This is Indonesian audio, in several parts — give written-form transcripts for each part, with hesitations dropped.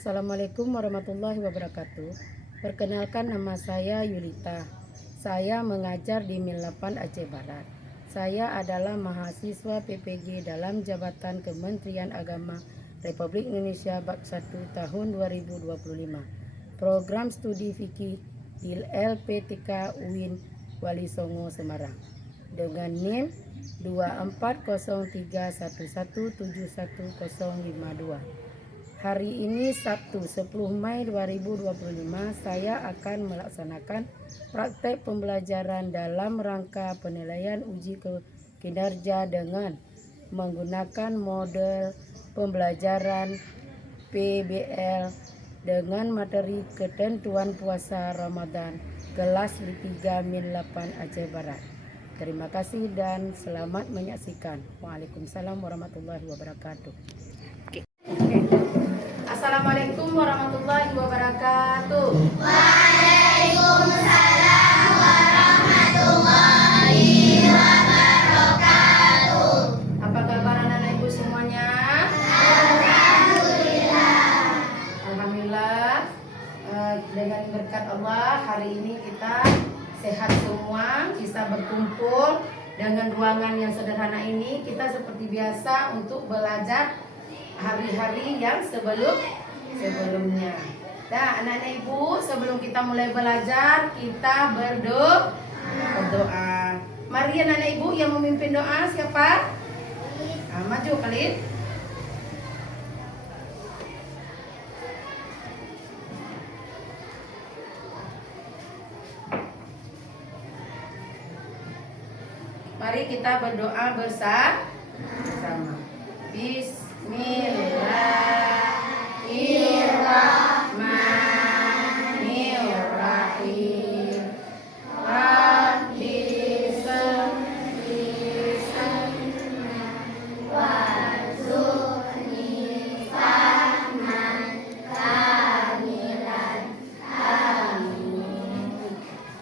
Assalamualaikum warahmatullahi wabarakatuh. Perkenalkan, nama saya Yulita. Saya mengajar di MIN 8 Aceh Barat. Saya adalah mahasiswa PPG dalam Jabatan Kementerian Agama Republik Indonesia Bab 1 tahun 2025. Program Studi Fikih di LPTK UIN Wali Songo Semarang. Dengan NIM 240311710052. Hari ini Sabtu 10 Mei 2025 saya akan melaksanakan praktek pembelajaran dalam rangka penilaian uji kinerja dengan menggunakan model pembelajaran PBL dengan materi ketentuan puasa Ramadan kelas 3 MIN 8 Aceh Barat. Terima kasih dan selamat menyaksikan. Waalaikumsalam warahmatullahi wabarakatuh. Assalamualaikum warahmatullahi wabarakatuh. Waalaikumsalam warahmatullahi wabarakatuh. Apa kabar anak-anak ibu semuanya? Alhamdulillah. Alhamdulillah. Dengan berkat Allah hari ini kita sehat semua, bisa berkumpul dengan ruangan yang sederhana ini. Kita seperti biasa untuk belajar hari-hari yang sebelumnya. Nah, anak-anak ibu, sebelum kita mulai belajar, kita berdoa. Mari anak-anak ibu, yang memimpin doa siapa? Maju Khalid. Mari kita berdoa bersama. Bismillahirrahmanirrahim. Rabbi sholli Warzuqni fahman kamilan. amin.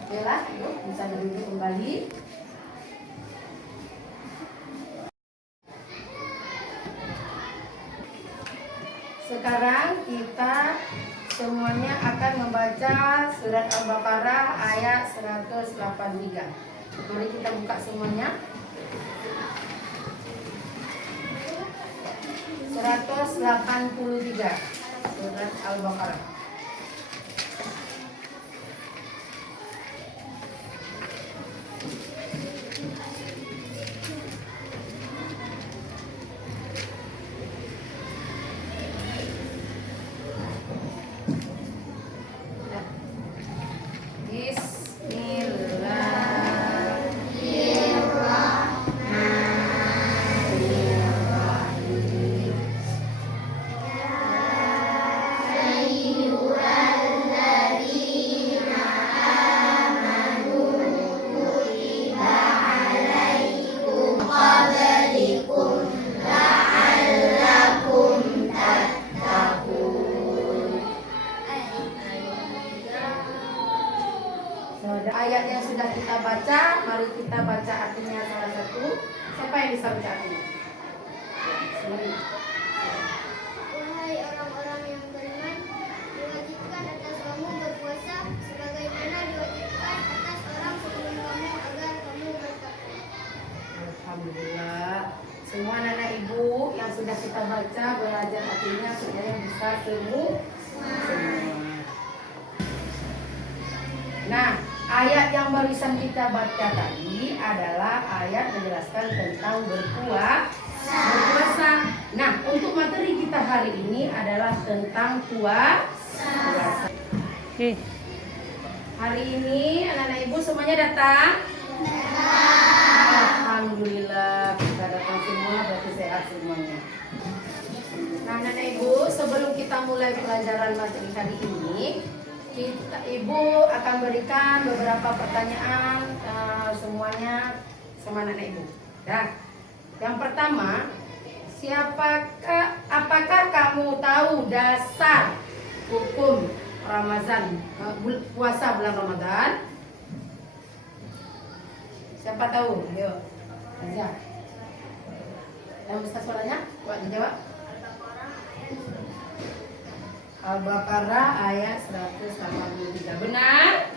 Okelah, yuk bisa duduk kembali. Sekarang kita semuanya akan membaca surat Al-Baqarah ayat 183. Mari kita buka semuanya. 183 surat Al-Baqarah. Ayat yang sudah kita baca, mari kita baca artinya salah satu. Siapa yang bisa baca artinya? Wahai orang-orang yang beriman, diwajibkan atas kamu berpuasa sebagaimana diwajibkan atas orang sebelum kamu agar kamu bertakwa. Alhamdulillah. Semua anak-anak ibu yang sudah kita baca belajar artinya supaya bisa semua. Nah, ayat yang barusan kita baca tadi adalah ayat menjelaskan tentang berpuasa. Nah, untuk materi kita hari ini adalah tentang puasa. Oke. Hari ini anak-anak ibu semuanya datang? Alhamdulillah, kita datang semua, berarti sehat semuanya. Nah, anak-anak ibu, sebelum kita mulai pelajaran materi hari ini, Ibu akan berikan beberapa pertanyaan semuanya sama anak-anak ibu. Nah, yang pertama, apakah kamu tahu dasar hukum Ramadan, puasa bulan Ramadan? Siapa tahu? Ayo, Aja. Yang besar suaranya, buat dijawab. Al-Baqarah ayat 183. Benar?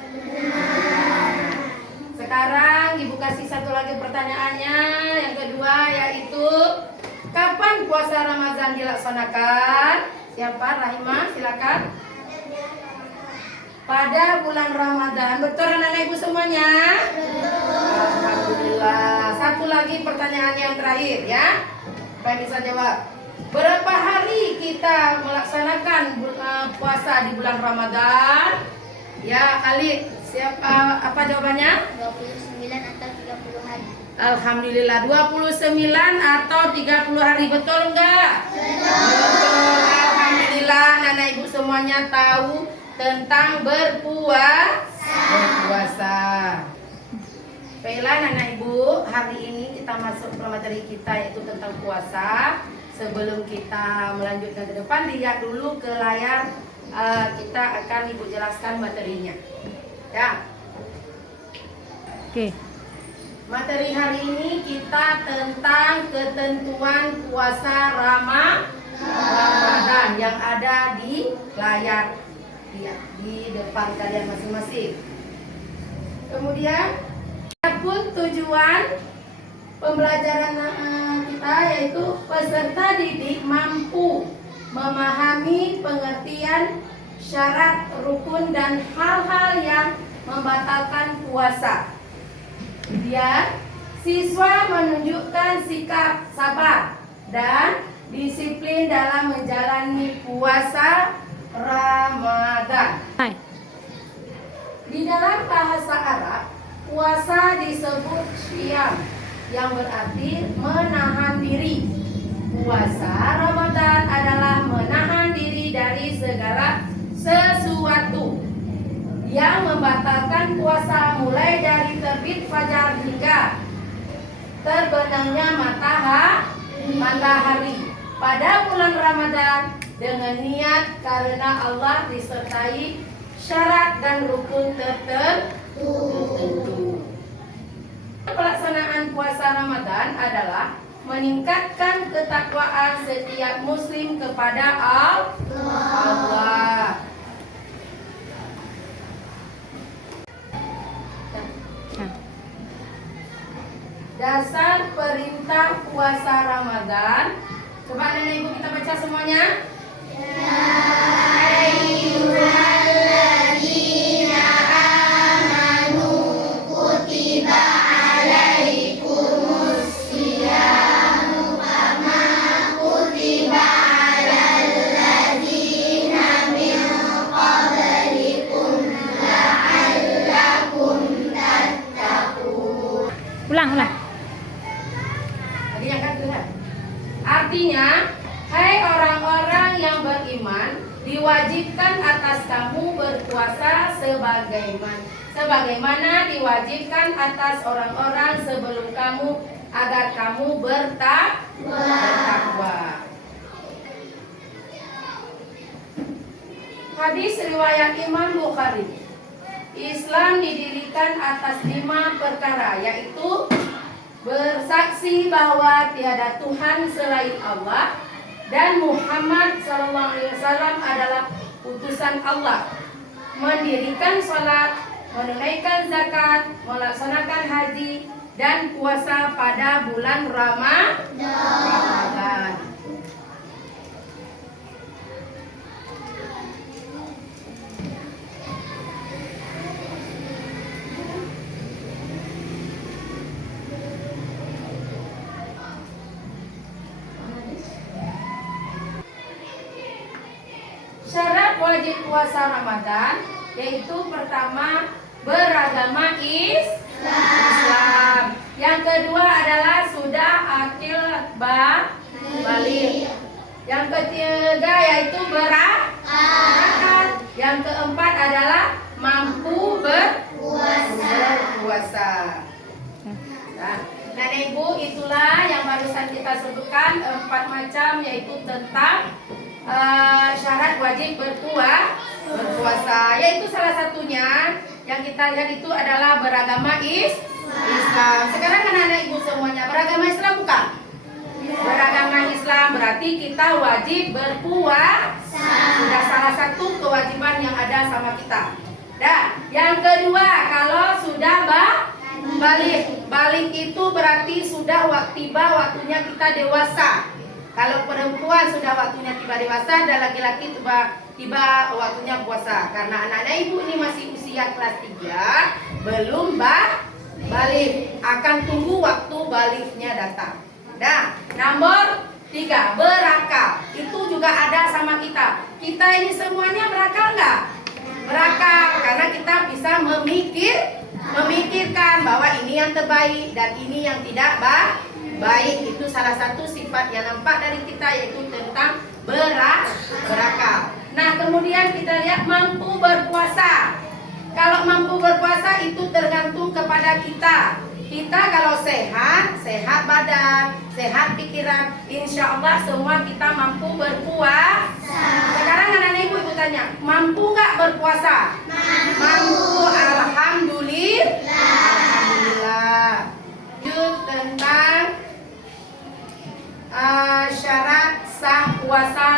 Sekarang Ibu kasih satu lagi pertanyaannya. Yang kedua yaitu kapan puasa Ramadan dilaksanakan? Siapa? Rahimah, silakan. Pada bulan Ramadan. Betul anak-anak Ibu semuanya? Alhamdulillah. Satu lagi pertanyaan yang terakhir ya. Apa yang bisa jawab? Berapa hari kita melaksanakan puasa di bulan Ramadan? Ya, Khalid. Siapa? Apa jawabannya? 29 atau 30 hari. Alhamdulillah 29 atau 30 hari. Betul enggak? Betul. Alhamdulillah Nana Ibu semuanya tahu tentang berpuasa. Baiklah Nana Ibu, hari ini kita masuk ke materi kita yaitu tentang puasa. Sebelum kita melanjutkan ke depan, lihat dulu ke layar. Kita akan Ibu jelaskan materinya. Ya. Oke. Materi hari ini kita tentang ketentuan puasa Ramadan yang ada di layar di depan kalian masing-masing. Kemudian pun tujuan pembelajaran kita yaitu peserta didik mampu memahami pengertian syarat, rukun dan hal-hal yang membatalkan puasa. Kemudian siswa menunjukkan sikap sabar dan disiplin dalam menjalani puasa Ramadan. Hai. Di dalam bahasa Arab, puasa disebut syiyam yang berarti menahan diri. Puasa Ramadan adalah menahan diri dari segala sesuatu yang membatalkan puasa, mulai dari terbit fajar hingga terbenamnya matahari pada bulan Ramadan dengan niat karena Allah disertai syarat dan rukun tertentu. Pelaksanaan puasa Ramadan adalah meningkatkan ketakwaan setiap muslim kepada Allah. Dasar perintah puasa Ramadan. Coba Nenek Ibu kita baca semuanya. Ayyuhalladzina amanu kutiba alaikumus syiyamu kama kutiba alal ladzina min qablikum la'allakum tattaqun. Ulang. Tadi yang kan sudah. Artinya, hai orang-orang yang beriman, diwajibkan atas kamu berpuasa sebagaimana diwajibkan atas orang-orang sebelum kamu agar kamu bertakwa. Hadis riwayat Imam Bukhari. Islam didirikan atas 5 perkara, yaitu bersaksi bahwa tiada Tuhan selain Allah dan Muhammad SAW adalah utusan Allah, mendirikan salat, menunaikan zakat, melaksanakan haji dan puasa pada bulan Ramadan. Syarat wajib puasa Ramadan yaitu pertama beragama Islam. Yang kedua adalah sudah akil baligh. Yang ketiga yaitu berakal. Yang keempat adalah mampu berpuasa. Nah, Ibu, itulah yang barusan kita sebutkan 4 macam, yaitu tentang syarat wajib berpuasa, yaitu salah satunya yang kita lihat itu adalah beragama Islam. Sekarang anak-anak Ibu semuanya beragama Islam bukan? Beragama Islam berarti kita wajib berpuasa. Sudah salah satu kewajiban yang ada sama kita. Dah, yang kedua, kalau sudah balik. Balik itu berarti sudah tiba waktunya kita dewasa. Kalau perempuan sudah waktunya tiba dewasa dan laki-laki tiba waktunya puasa. Karena anak-anak ibu ini masih usia kelas 3, belum balik. Akan tunggu waktu baliknya datang. Nah, nomor 3, berakal. Itu juga ada sama kita. Kita ini semuanya berakal nggak? Berakal, karena kita bisa memikirkan bahwa ini yang terbaik dan ini yang tidak baik. Itu salah satu sifat yang nampak dari kita, yaitu tentang berakal. Nah, kemudian kita lihat mampu berpuasa. Kalau mampu berpuasa itu tergantung kepada kita. Kita kalau sehat badan, sehat pikiran, insya Allah semua kita mampu berpuasa. Sekarang anak-anak ibu tanya, mampu nggak berpuasa? Mampu. Alhamdulillah. Lanjut tentang syarat sah puasa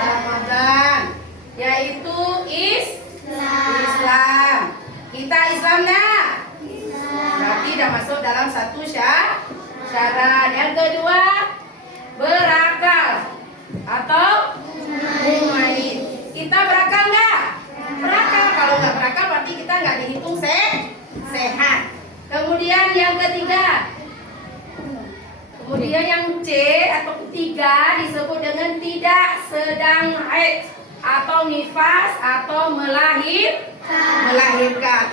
Ramadan, yaitu Islam. Kita Islam nggak? Berarti sudah masuk dalam satu syarat. Yang kedua, berakal atau mumayyiz. Kita berakal nggak? Berakal. Kalau nggak berakal berarti kita nggak dihitung sehat. Kemudian yang ketiga, kemudian yang C atau ketiga disebut dengan tidak sedang haid atau nifas atau melahirkan.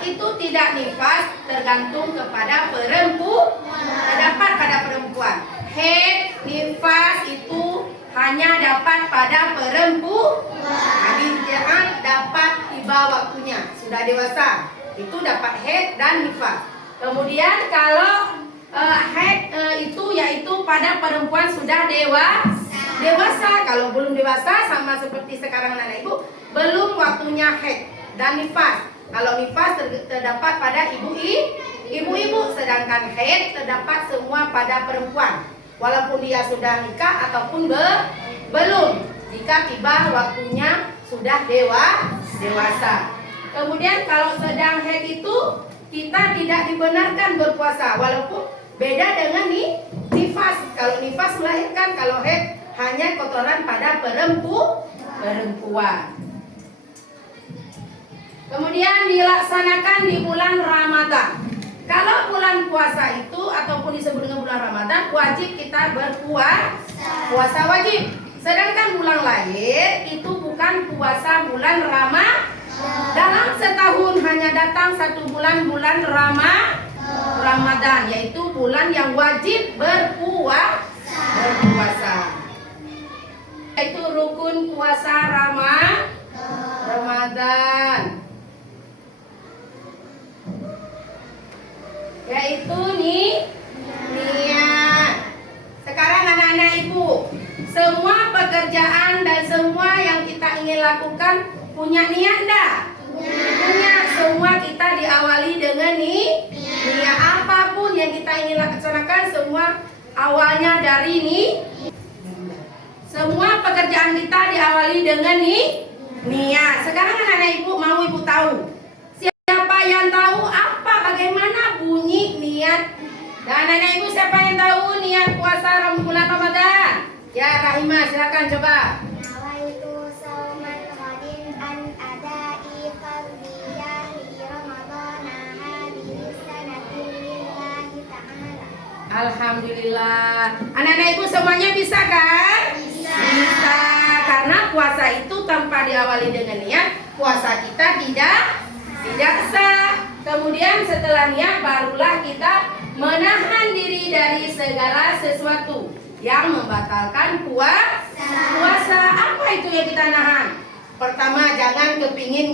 Itu tidak nifas, tergantung kepada perempuan. Terdapat pada perempuan. Haid, nifas itu hanya dapat pada perempuan. Jangan dapat tiba waktunya, sudah dewasa. Itu dapat haid dan nifas. Kemudian kalau haid itu yaitu pada perempuan sudah dewasa. Kalau belum dewasa, sama seperti sekarang anak ibu, belum waktunya haid dan nifas. Kalau nifas terdapat pada ibu-ibu, sedangkan haid terdapat semua pada perempuan, walaupun dia sudah nikah ataupun belum, jika tiba waktunya sudah dewasa. Kemudian kalau sedang haid itu kita tidak dibenarkan berpuasa, walaupun beda dengan nifas. Kalau nifas melahirkan, kalau haid hanya kotoran pada perempuan. Kemudian dilaksanakan di bulan Ramadan. Kalau bulan puasa itu ataupun disebut dengan bulan Ramadan, wajib kita puasa wajib. Sedangkan bulan lain itu bukan puasa bulan Ramadan. Dalam setahun hanya datang satu bulan Ramadan, yaitu bulan yang wajib berpuasa. Itu rukun puasa Ramadan, yaitu niat. Sekarang anak-anak ibu, semua pekerjaan dan semua yang kita ingin lakukan punya niat enggak? Punya. Semua kita diawali dengan niat. Apapun yang kita ingin laksanakan semua awalnya dari semua pekerjaan kita diawali dengan niat. Sekarang anak-anak ibu mau ibu tahu, siapa yang tahu bagaimana bunyi niat? Dan anak-anak ibu siapa yang tahu niat puasa bulan Ramadan? Ya, Rahimah, silakan coba. Nawaitu sauman ghadin an adai fardiyani Ramadana hadhihi sanatin lillahi ta'ala. Alhamdulillah. Anak-anak ibu semuanya bisa kan? Bisa. Karena puasa itu tanpa diawali dengan niat, puasa kita tidak sah. Kemudian setelah niat barulah kita menahan diri dari segala sesuatu yang membatalkan puasa. Apa itu yang kita nahan? Pertama, jangan kepingin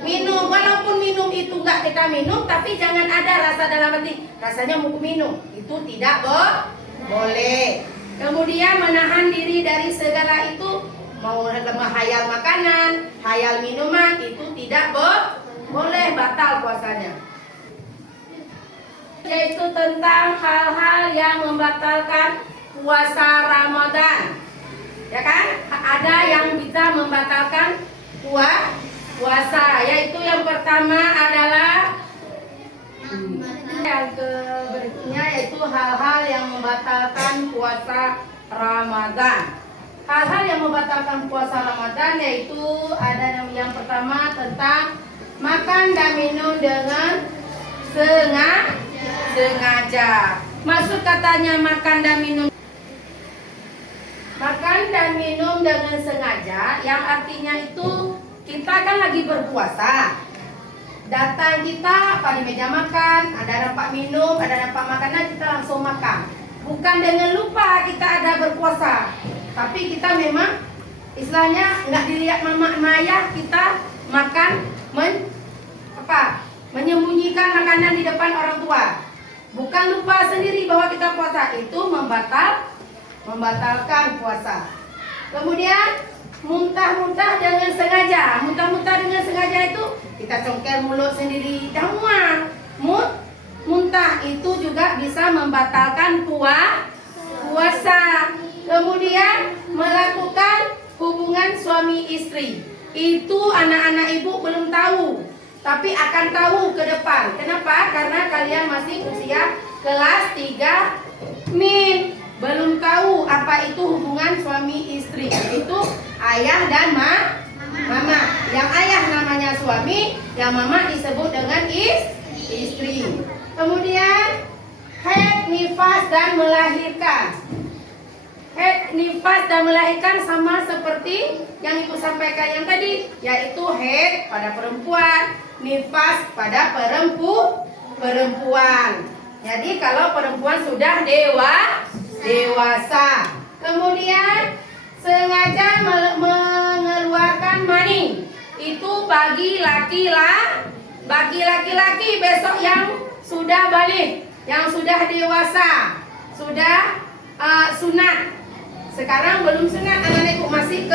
minum. Walaupun minum itu nggak kita minum, tapi jangan ada rasa dalam hati, rasanya mau minum. Itu tidak boleh. Kemudian menahan diri dari segala itu, mau hayal makanan, hayal minuman, itu tidak boleh, batal puasanya. Yaitu tentang hal-hal yang membatalkan puasa Ramadan. ya kan? Ada yang bisa membatalkan puasa, yaitu yang pertama adalah yang berikutnya yaitu hal-hal yang membatalkan puasa Ramadan. Hal-hal yang membatalkan puasa Ramadan yaitu ada yang pertama tentang makan dan minum dengan sengaja. Maksud katanya makan dan minum dengan sengaja, yang artinya itu kita kan lagi berpuasa. Datang kita pada meja makan, ada dapat minum, ada dapat makanan, kita langsung makan. Bukan dengan lupa kita ada berpuasa, tapi kita memang istilahnya nggak dilihat mama ayah, kita makan menyembunyikan makanan di depan orang tua. Bukan lupa sendiri bahwa kita puasa, itu membatalkan puasa. Kemudian muntah-muntah dengan sengaja. Muntah-muntah dengan sengaja itu kita congkel mulut sendiri, jangan muntah, itu juga bisa membatalkan puasa. Kemudian melakukan hubungan suami istri, itu anak-anak ibu belum tahu, tapi akan tahu ke depan. Kenapa? Karena kalian masih usia kelas 3 min, belum tahu apa itu hubungan suami istri. Itu ayah dan mama. Yang ayah namanya suami, yang mama disebut dengan istri. Kemudian haid, nifas dan melahirkan. Haid, nifas dan melahirkan sama seperti yang ibu sampaikan yang tadi, yaitu haid pada perempuan, nifas pada perempuan. Jadi kalau perempuan sudah dewasa. Kemudian sengaja mengeluarkan mani, itu bagi laki-laki besok yang sudah balik, yang sudah dewasa, sudah sunat. Sekarang belum sunat, anak-anak ibu masih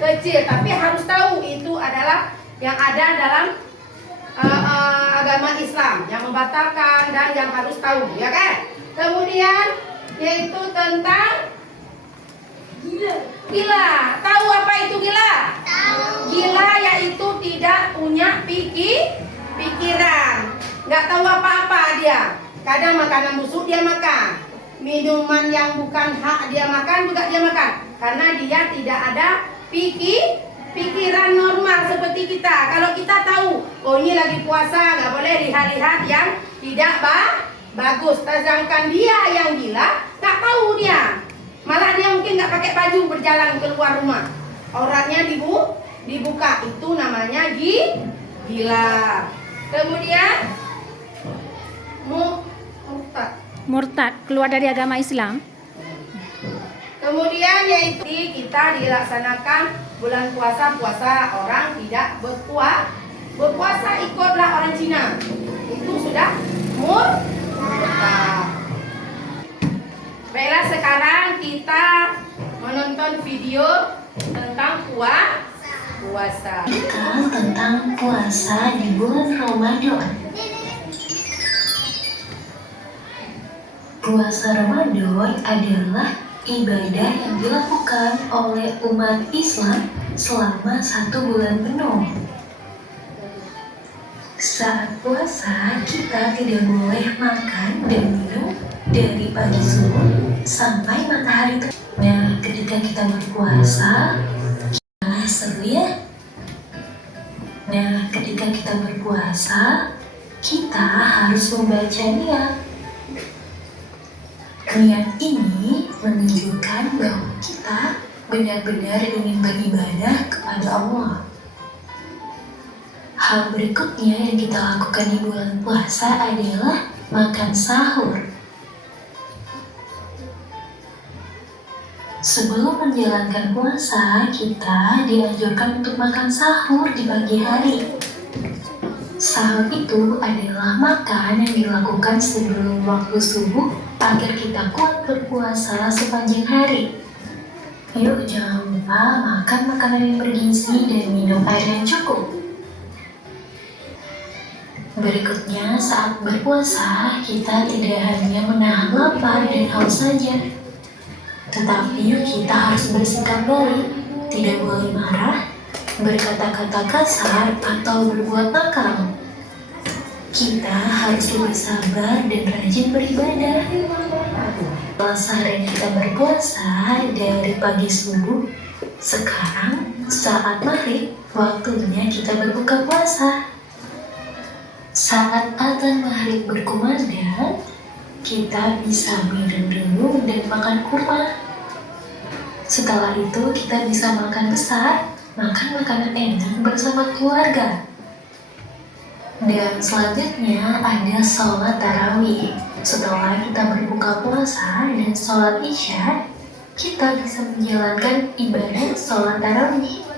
kecil, tapi harus tahu itu adalah yang ada dalam agama Islam, yang membatalkan dan yang harus tahu, ya kan? Kemudian yaitu tentang gila. Tahu apa itu gila? Tahu. Gila yaitu tidak punya pikiran, nggak tahu apa-apa dia. Kadang makanan busuk dia makan, minuman yang bukan hak dia makan juga dia makan, karena dia tidak ada pikiran normal seperti kita. Kalau kita tahu, oh ini lagi puasa, nggak boleh lihat-lihat yang tidak bagus. Sedangkan dia yang gila, nggak tahu dia. Malah dia mungkin nggak pakai baju berjalan keluar rumah, auratnya dibuka. Itu namanya gila. Kemudian murtad, keluar dari agama Islam. Kemudian yaitu kita dilaksanakan bulan puasa orang tidak berpuasa ikutlah orang Cina. Itu sudah murtad. Baiklah, sekarang kita menonton video tentang puasa. Tentang puasa di bulan Ramadan. Puasa Ramadan adalah ibadah yang dilakukan oleh umat Islam selama 1 bulan penuh. Saat puasa, kita tidak boleh makan dan minum dari pagi subuh sampai matahari terbit. Nah, ketika kita berpuasa, seru ya. Nah, ketika kita berpuasa, kita harus membaca niat. Niat ini menunjukkan bahwa kita benar-benar ingin beribadah kepada Allah. Hal berikutnya yang kita lakukan di bulan puasa adalah makan sahur. Sebelum menjalankan puasa, kita dianjurkan untuk makan sahur di pagi hari. Sahur itu adalah makan yang dilakukan sebelum waktu subuh agar kita kuat berpuasa sepanjang hari. Yuk, jangan lupa makan makanan yang bergizi dan minum air yang cukup. Berikutnya, saat berpuasa, kita tidak hanya menahan lapar dan haus saja, Tetapi kita harus bersikap baik, tidak boleh marah, berkata-kata kasar, atau berbuat nakal. Kita harus lebih sabar dan rajin beribadah. Setelah seharian kita berpuasa dari pagi subuh, sekarang saat maghrib waktunya kita berbuka puasa. Saat azan maghrib berkumandang, kita bisa minum dulu dan makan kurma. Setelah itu kita bisa makan besar, makan makanan enak bersama keluarga. Dan selanjutnya ada sholat tarawih. Setelah kita berbuka puasa dan sholat isya, kita bisa menjalankan ibadah sholat tarawih.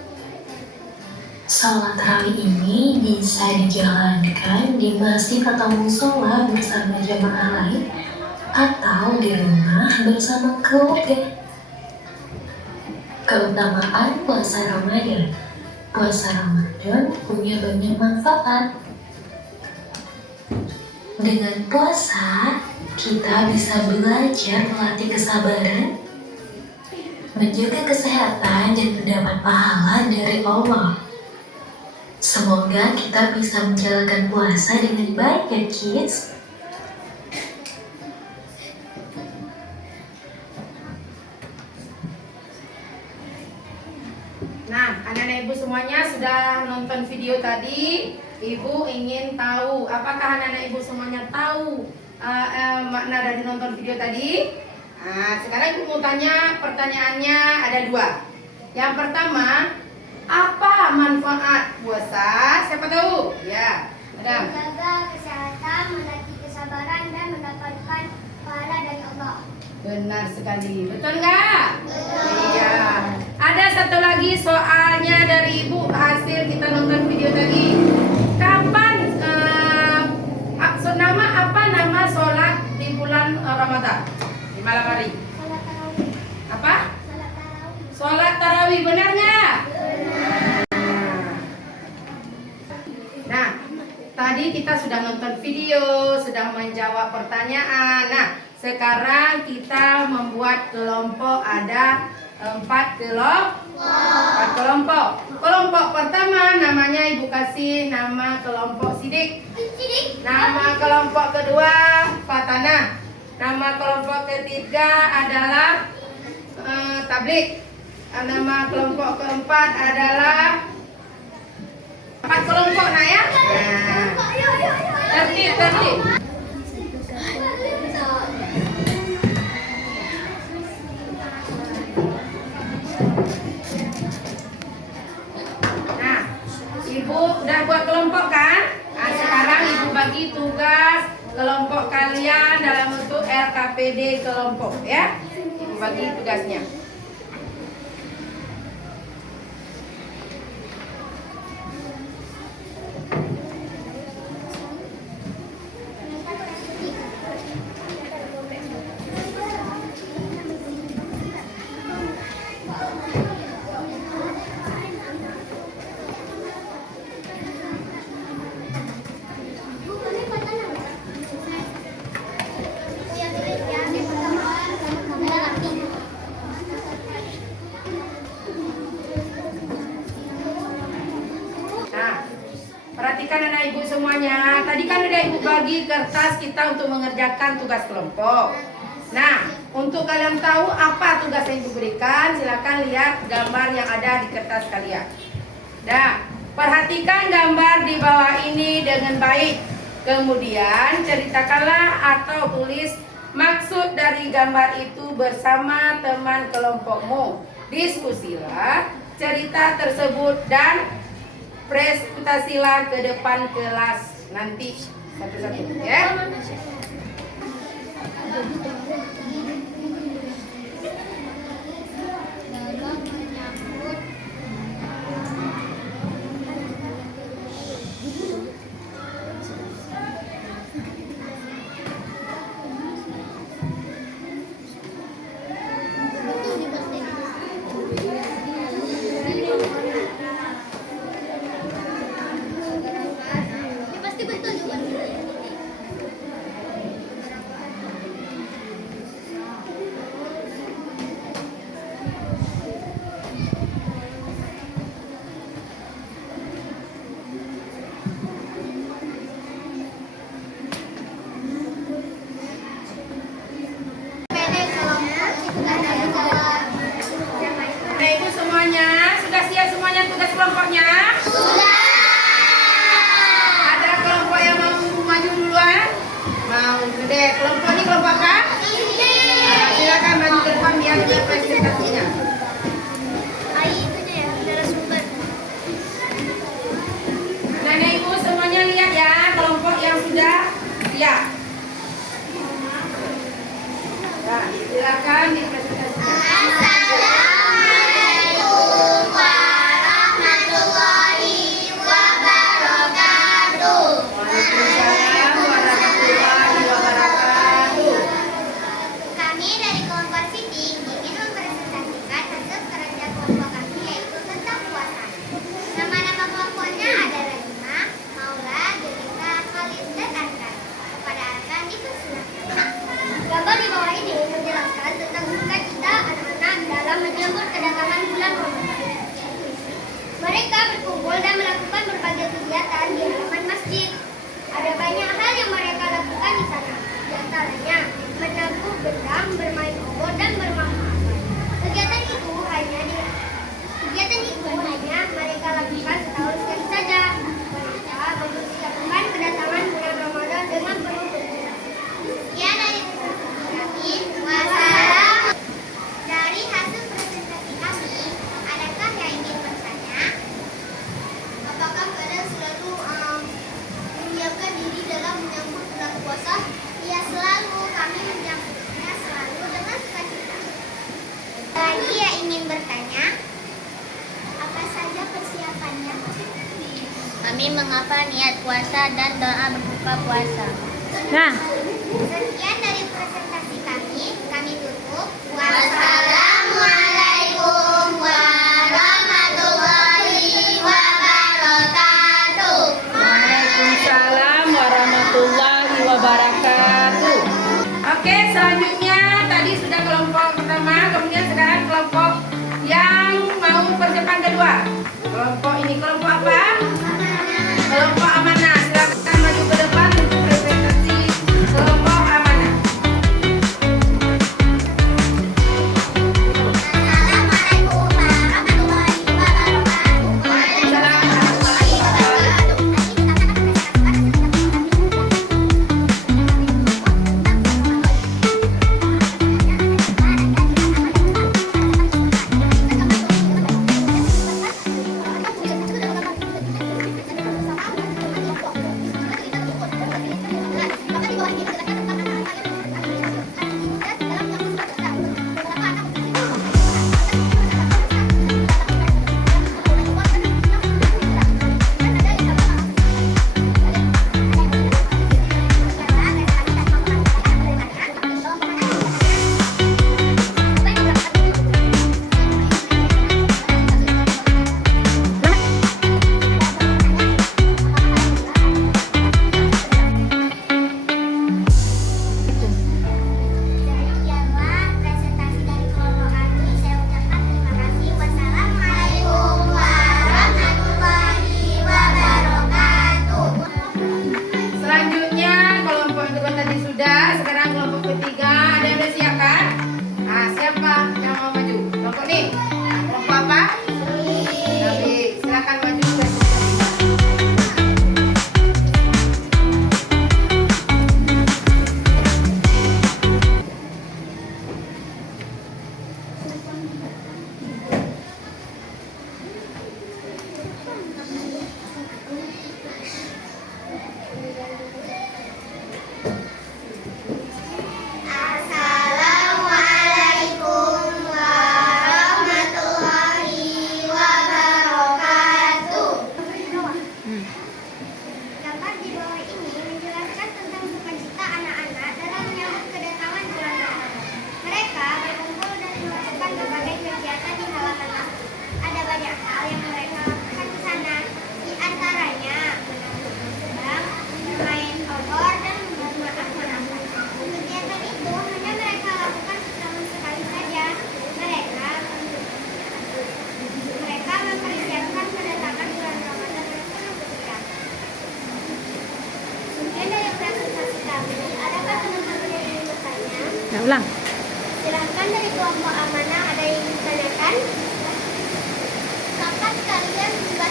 Sholat tarawih ini bisa dijalankan di masjid atau musola bersama jamaah lain atau di rumah bersama keluarga. Keutamaan puasa Ramadan. Puasa Ramadan punya banyak manfaat. Dengan puasa, kita bisa belajar melatih kesabaran, menjaga kesehatan, dan mendapat pahala dari Allah. Semoga kita bisa menjalankan puasa dengan baik ya kids. Nah, anak-anak ibu semuanya sudah nonton video tadi. Ibu ingin tahu, apakah anak-anak ibu semuanya tahu makna dari nonton video tadi? Nah, sekarang ibu mau tanya, pertanyaannya ada dua. Yang pertama, apa manfaat puasa? Siapa tahu? Ya, Adam. Menjaga kesehatan, melatih kesabaran, dan mendapatkan pahala dari Allah. Benar sekali, betul nggak? Iya. Ada satu lagi soalnya dari ibu hasil kita nonton video tadi. Kapan nama apa nama sholat di bulan Ramadan di malam hari? Salat tarawih. Apa? Salat tarawih. Sholat tarawih, benar nggak? Nah, tadi kita sudah nonton video, sudah menjawab pertanyaan. Nah, sekarang kita membuat kelompok, ada 4 kelompok. Kelompok pertama namanya ibu kasih nama kelompok Sidik. Nama kelompok kedua Fatanah. Nama kelompok ketiga adalah Tablik. Nama kelompok keempat adalah 4 kelompok nah ya. Nah, tertib. Nah, ibu udah buat kelompok kan? Nah, sekarang ibu bagi tugas kelompok kalian dalam bentuk RKPD kelompok ya. Ibu bagi tugasnya. Perhatikan anak ibu semuanya. Tadi kan udah ibu bagi kertas kita untuk mengerjakan tugas kelompok. Nah, untuk kalian tahu apa tugas yang ibu berikan, silakan lihat gambar yang ada di kertas kalian. Nah, perhatikan gambar di bawah ini dengan baik. Kemudian ceritakanlah atau tulis maksud dari gambar itu bersama teman kelompokmu. Diskusilah cerita tersebut dan presentasilah ke depan kelas nanti satu-satu ya. kelompoknya? Sudah. Ada kelompok yang mau maju duluan? Mau. Gede. Kelompok ini kelompok apa? Silakan maju ke depan biar ada presentasinya. Nenek ibu semuanya lihat ya kelompok yang sudah siap. Nah, silakan dipresentasikan. Assalamualaikum warahmatullahi wabarakatuh. Waalaikumsalam warahmatullahi wabarakatuh. Kami dari kelompok Siti ingin mempresentasikan hasil kerja kelompok kami yaitu tentang puasa. Nama-nama kelompoknya adalah Lima, Maula, Delita, Khalid, dan Arkan. Kepada Arkan dipersilakan. Gambar di bawah ini menjelaskan tentang sukacita anak-anak dalam menyambut kedatangan bulan Ramadan. Mereka berkumpul dan melakukan berbagai kegiatan di halaman masjid. Ada banyak hal yang mereka lakukan di sana. Di antaranya menabuh gendang, bermain obor, dan bermain. Kegiatan itu hanya mereka lakukan setahun sekali saja. Mereka mempersiapkan kedatangan bulan Ramadan dengan penuh gembira. Sekian dari presentasi kami. Wassalam. Dari hasil presentasi kami, adakah yang ingin bertanya? Apakah kalian selalu menyiapkan diri dalam menyambut bulan puasa? Ya, selalu. Kami menyambutnya selalu dengan sukacita. Bagi yang ingin bertanya, apa saja persiapannya? Kami menghafal niat puasa dan doa berbuka puasa. Nah, Sekian dari presentasi kami tutup. Wassalamualaikum warahmatullahi wabarakatuh. Waalaikumsalam warahmatullahi wabarakatuh. Oke, selanjutnya tadi sudah kelompok pertama, kemudian sekarang kelompok yang mau persiapan kedua. Kelompok ini kelompok apa? Kelompok amanah. Silakan maju ke depan untuk presentasi kelompok amanah. Assalamualaikum warahmatullahi wabarakatuh. Waalaikumsalam warahmatullahi wabarakatuh. Demikianlah presentasi dari kelompok kami. Saya ucapkan terima kasih. Wassalamualaikum warahmatullahi wabarakatuh. Selanjutnya kelompok kedua tadi sudah, sekarang kelompok ketiga. Ada yang udah siap kan? Nah, siapa yang mau maju? Kelompok nih. Nah, kelompok apa? Nabi. Silakan maju presentasinya. Assalamualaikum warahmatullahi wabarakatuh. Gambar di bawah ini menjelaskan tentang sukacita anak-anak dalam menyambut kedatangan bulan Ramadan. Mereka berkumpul dan melakukan berbagai kegiatan di halaman masjid. Ada banyak hal yang mereka lakukan di sana, di antaranya menabuh gendang, main obor, dan bermaaf-maafan. Kegiatan itu hanya mereka lakukan setahun sekali saja. Mereka mempersiapkan kedatangan bulan Ramadan dengan penuh gembira. Sekian dari presentasi kami. Adakah teman-teman yang ingin bertanya? nah ulang. Silahkan dari kelompok amanah, ada yang ingin ditanyakan? Kapan kalian membaca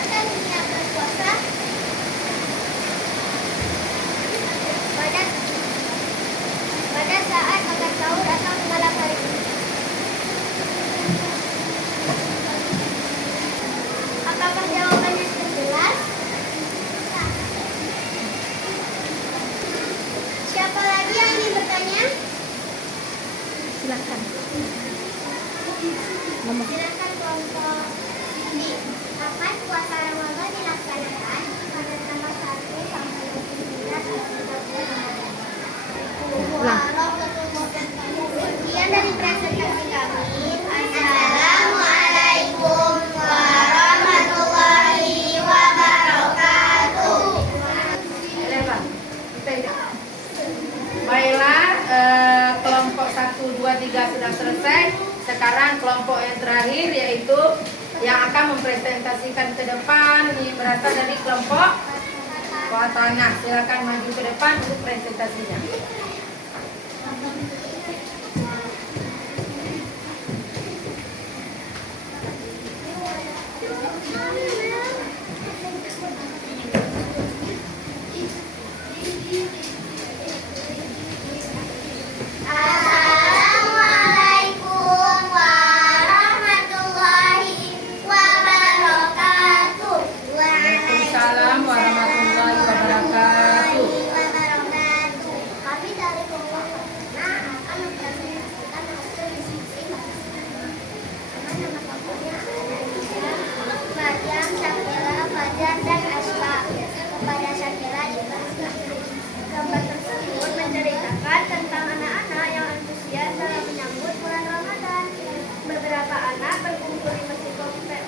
Silakan kelompok B. Kapan puasa Ramadan dilaksanakan? Pada tanggal 1 sampai 29 Sekian dari presentasi kami. Assalamualaikum warahmatullahi wabarakatuh. Baiklah, kelompok 1, 2, 3 sudah selesai. Sekarang kelompok yang terakhir yaitu yang akan mempresentasikan ke depan ini berasal dari kelompok bawah tanah. Silakan maju ke depan untuk presentasinya. Assalamualaikum warahmatullahi wabarakatuh. Waalaikumsalam warahmatullahi wabarakatuh. Kami dari kelompok pertama akan mempresentasikan hasil diskusi nama kelompoknya adalah Maryam, Syakira, Fajar, dan Asma. Kepada Syakira dipersilakan. Gambar tersebut menceritakan tentang anak-anak yang antusias dalam menyambut bulan Ramadan. Beberapa anak berkumpul di masjid komplek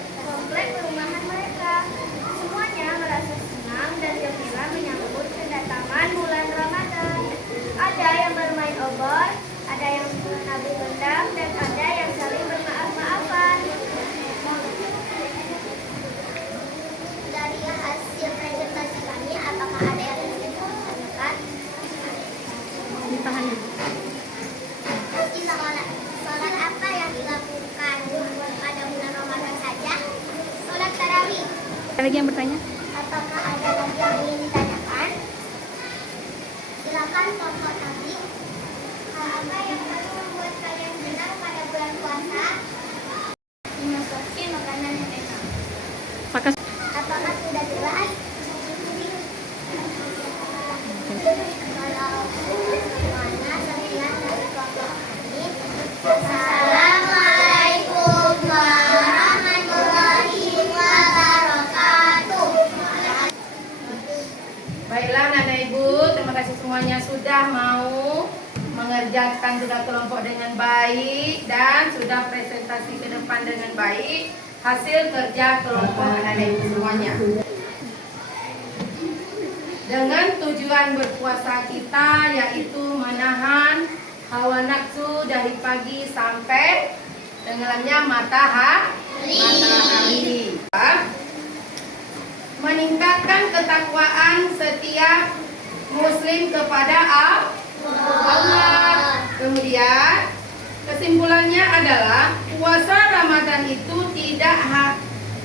perumahan mereka. Semuanya merasa senang dan gembira menyambut kedatangan bulan Ramadan. Ada yang bermain obor, ada yang menabung gendam, dan ada yang saling bermaaf-maafan. Dari hasil presentasi kami, apakah ada yang ingin ditanyakan? Ditahan. Sholat apa yang dilakukan pada bulan Ramadan saja? Sholat tarawih. Ada lagi yang bertanya? Apakah ada lagi yang ingin ditanyakan? Silakan kelompok tadi. Hal apa yang perlu membuat kalian senang pada bulan puasa? Mengonsumsi makanan yang enak. Apakah Apakah sudah jelas? Kalau semuanya sekian dari kelompok ini. Assalamualaikum warahmatullahi wabarakatuh. Baiklah Nana Ibu, terima kasih semuanya sudah mau mengerjakan tugas kelompok dengan baik dan sudah presentasi ke depan dengan baik hasil kerja kelompok Nana Ibu semuanya. Dengan tujuan berpuasa kita yaitu menahan hawa nafsu dari pagi sampai tenggelamnya matahari. Meningkatkan ketakwaan setiap muslim kepada Allah. Kemudian kesimpulannya adalah puasa Ramadan itu tidak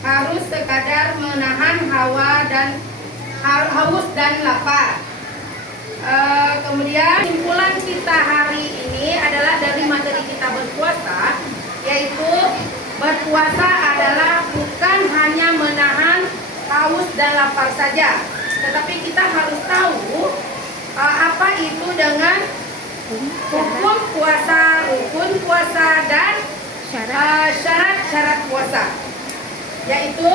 harus sekadar menahan hawa dan haus dan lapar. Kemudian kesimpulan kita hari ini adalah dari materi kita berpuasa, yaitu berpuasa adalah bukan hanya menahan haus dan lapar saja, tetapi kita harus tahu apa itu dengan hukum puasa, rukun puasa, dan syarat-syarat puasa. Yaitu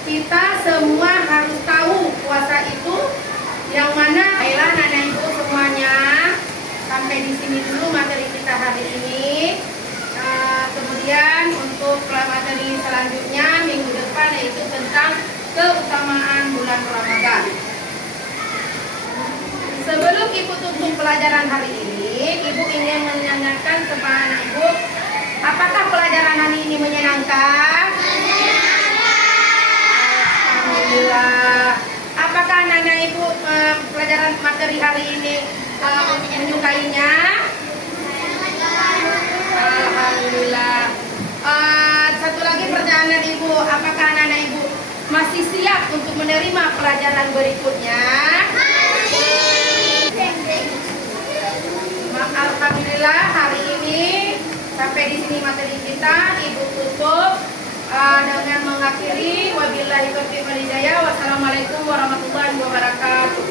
kita semua harus tahu puasa itu yang mana. Baiklah Nana Ibu semuanya, sampai di sini dulu materi kita hari ini. Kemudian untuk materi selanjutnya minggu depan yaitu tentang keutamaan bulan Ramadan. Sebelum Ibu tutup pelajaran hari ini, Ibu ingin menanyakan kepada anak Ibu, apakah pelajaran hari ini menyenangkan? Alhamdulillah. Apakah Nana Ibu pelajaran materi hari ini menyukainya? Alhamdulillah. Satu lagi pertanyaan Ibu, apakah Nana Ibu masih siap untuk menerima pelajaran berikutnya? Alhamdulillah hari ini sampai di sini materi kita. Ibu tutup dengan mengakhiri wabillahi taufiq wal hidayah. Wassalamualaikum warahmatullahi wabarakatuh.